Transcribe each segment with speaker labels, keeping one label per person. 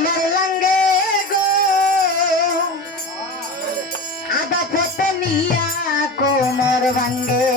Speaker 1: আমার লঙ্গে গো। আদা ফটো নিয়া কোমর ভাঙ্গে।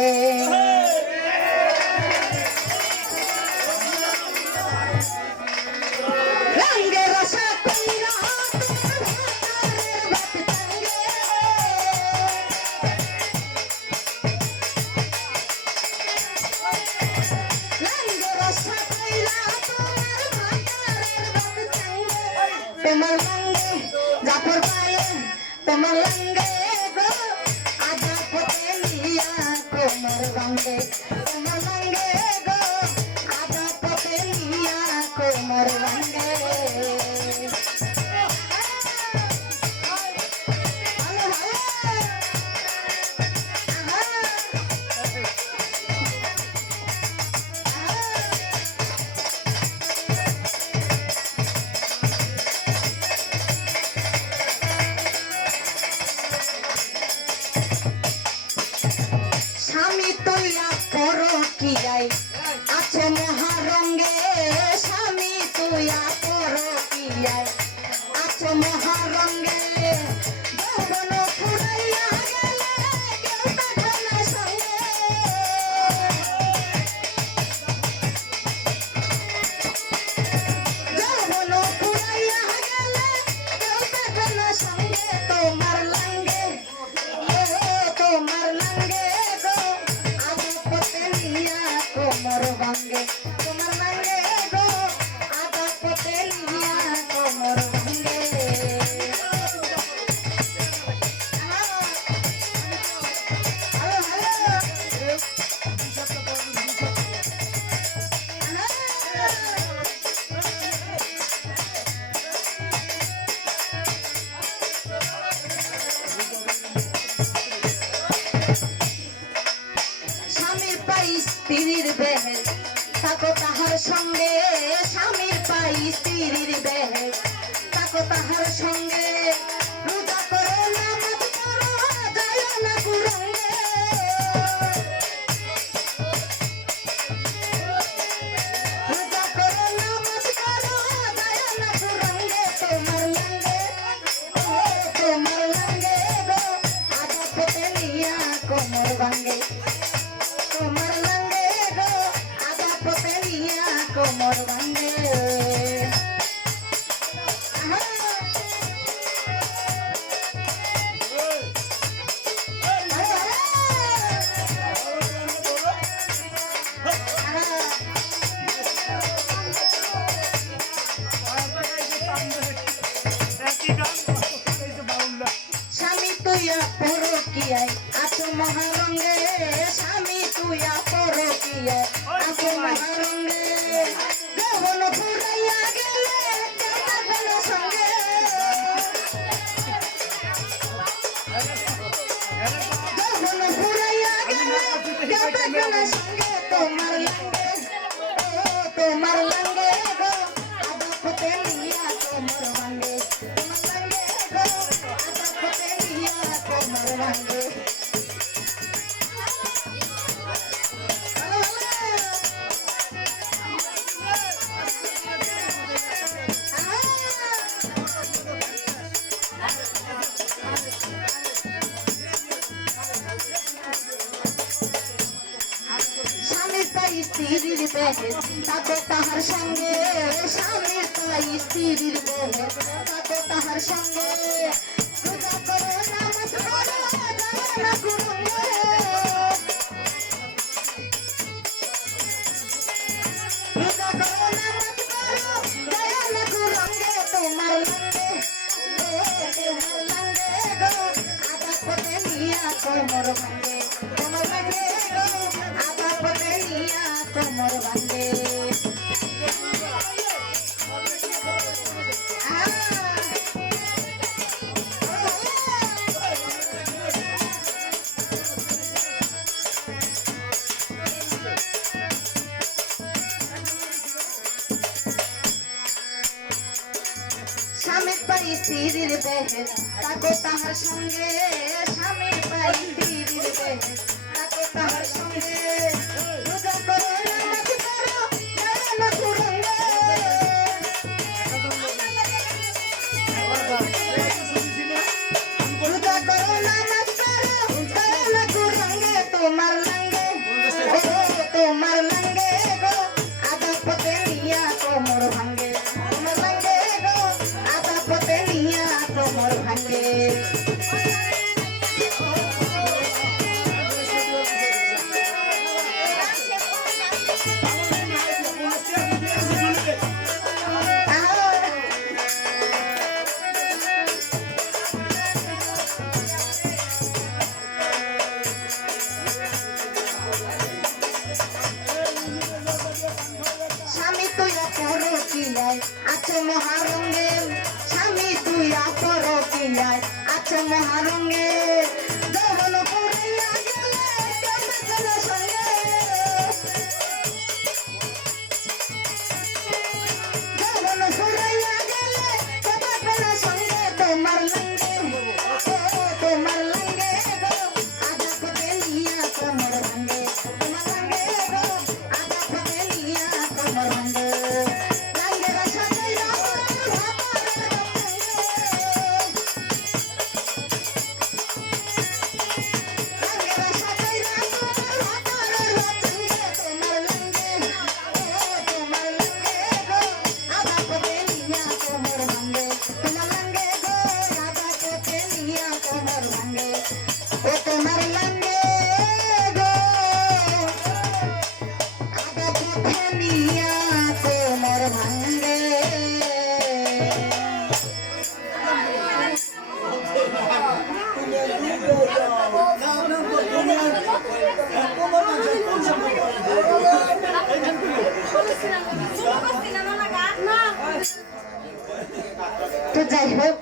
Speaker 1: Thank you. ছুয়া করো পিয়ায় আছো মহারঙ্গে। Tomar স্ত্রীর বেহে। তাকো তাহার সঙ্গে স্বামীর পাই স্ত্রীর বেহে। তাকো তাহার সঙ্গে 88. স্ত্রীর প্রেমে তাতে তাহার সঙ্গে স্বামী স্ত্রীর প্রেমে তাতে তাহার সঙ্গে মোর বান্দে। স্বামী পাই স্ত্রীর বেহে তাকে তাহার সঙ্গে স্বামী পাই স্ত্রীর বেহে আমার ভাঙে পিলায় আছে মহারঙ্গে স্বামী তুই আপর পিলায় আছে মহারঙ্গে তো যাই হোক